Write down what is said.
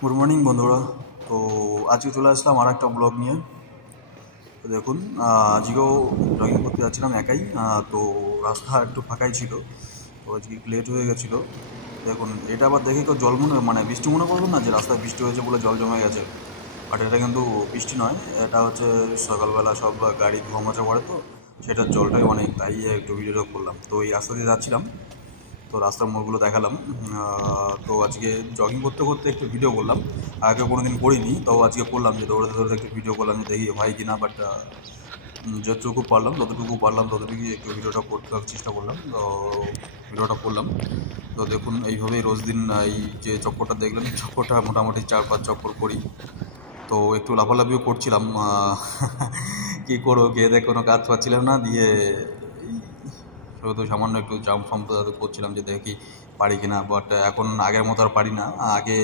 Good morning বন্ধুরা। তো আজকে চলে আসলাম আর একটা ব্লগ নিয়ে। তো দেখুন, আজকেও জগিং করতে যাচ্ছিলাম একাই। তো রাস্তা একটু ফাঁকাই ছিল, তো আজকে একটু লেট হয়ে গেছিলো। দেখুন, এটা আবার দেখে কেউ জল মানে বৃষ্টি মনে করবেন না যে রাস্তায় বৃষ্টি হয়েছে বলে জল জমে গেছে। বাট এটা কিন্তু বৃষ্টি নয়, এটা হচ্ছে সকালবেলা সব গাড়ি ধোয়া মোছা পড়ে, তো সেটার জলটাই অনেক, তাই একটু ভিডিওটা করলাম। তো এই রাস্তা দিয়ে যাচ্ছিলাম, তো রাস্তার মোড়গুলো দেখালাম। তো আজকে জগিং করতে করতে একটু ভিডিও করলাম, আগে কোনো দিন করিনি, তো আজকে করলাম যে দৌড়াতে দৌড়াতে একটু ভিডিও করলাম, যে দেখি হয় কি না। বাট যতটুকু পারলাম ততটুকু একটু ভিডিওটা করতে চেষ্টা করলাম। তো ভিডিওটা করলাম। তো দেখুন, এইভাবেই রোজ দিন এই যে চক্করটা দেখলেন, এই চক্করটা মোটামুটি 4-5 চক্কর করি। তো একটু লাফালাফিও করছিলাম, কী করবো, খেয়ে দিয়ে কোনো কাজ পাচ্ছিলাম না, দিয়ে এই শুধু সামান্য একটু জাম্প ফাম্প করছিলাম যে দেখি পারি কিনা। বাট এখন আগের মতো আর পারি না। আগে